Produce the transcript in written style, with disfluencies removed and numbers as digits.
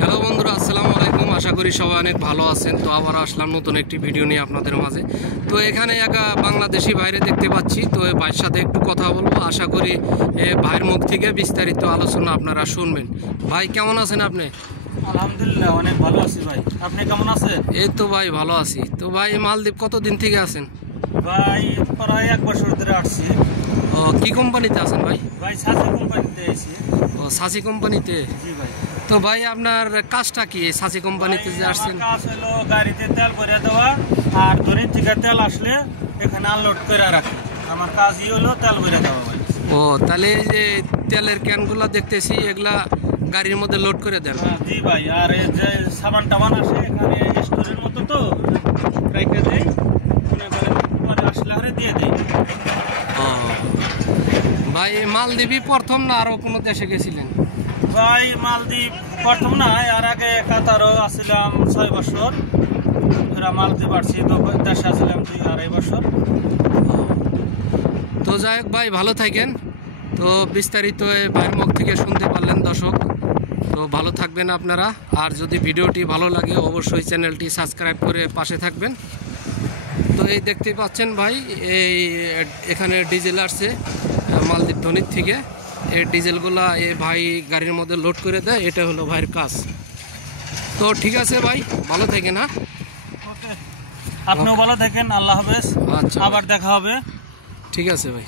Hello বন্ধুরা, আসসালামু আলাইকুম। আশা করি সবাই অনেক ভালো আছেন। তো আবার আসলাম নতুন একটি ভিডিও নিয়ে আপনাদের মাঝে। তো এখানে এক বাংলাদেশি ভাইরে দেখতে পাচ্ছি। তো এই ভাইয়ের সাথে একটু কথা বলবো। আশা করি ভাইয়ের মুখ থেকে বিস্তারিত আলোচনা আপনারা শুনবেন। ভাই কেমন আছেন আপনি? আলহামদুলিল্লাহ অনেক ভালো আছি ভাই। আপনি কেমন আছেন? এই তো ভাই ভালো আছি। তো ভাই মালদ্বীপ কতদিন থেকে আছেন? ভাই প্রায় 1 বছর ধরে আসছি। ও, কি কোম্পানিতে আছেন ভাই? ভাই সাথে কোম্পানিতে এসেছি। ও, সাসি কোম্পানিতে। জি ভাই। তো ভাই আপনার কাজটা কি এই সাসি কোম্পানিতে যে আসছেন? আমার কাজ হলো গাড়িতে তেল ভরে দেওয়া আর ধরে থেকে তেল আসলে এখানে আনলোড করে রাখা। আমার কাজই হলো তেল ভরে দেওয়া ভাই। ও, তাহলে এই যে তেলের ক্যানগুলো দেখতেছি এগুলা গাড়ির মধ্যে লোড করে দেন? জি ভাই। আর এই যে সাবান টাবান আসে এখানে স্টোরের মতো তো রেখে দেই, পরে আসলে হারে দিয়ে দেই। ও ভাই, মালদ্বীপই প্রথম না আরো কোনো দেশে গেছিলেন? ভাই মালদ্বীপ প্রথম না, আর আগে কাতারও আসছিলাম 6 বছর। মালদ্বীপ আসছি তো দেশে আসছিলাম 2-2.5 বছর। তো যাই হোক ভাই, ভালো থাকেন। তো বিস্তারিত ভাইয়ের মুখ থেকে শুনতে পারলেন দর্শক। তো ভালো থাকবেন আপনারা। আর যদি ভিডিওটি ভালো লাগে অবশ্যই চ্যানেলটি সাবস্ক্রাইব করে পাশে থাকবেন। তো এই দেখতে পাচ্ছেন ভাই, এই এখানে ডিজেল আসছে মালদ্বীপ ধনির থেকে। এই ডিজেলগুলা এই ভাই গাড়ির মধ্যে লোড করে দেয়। এটা হলো ভাইয়ের কাজ। তো ঠিক আছে ভাই, ভালো থাকেন। হ্যাঁ, আপনিও ভালো থাকেন। আল্লাহ হাফেজ। আচ্ছা, আবার দেখা হবে। ঠিক আছে ভাই।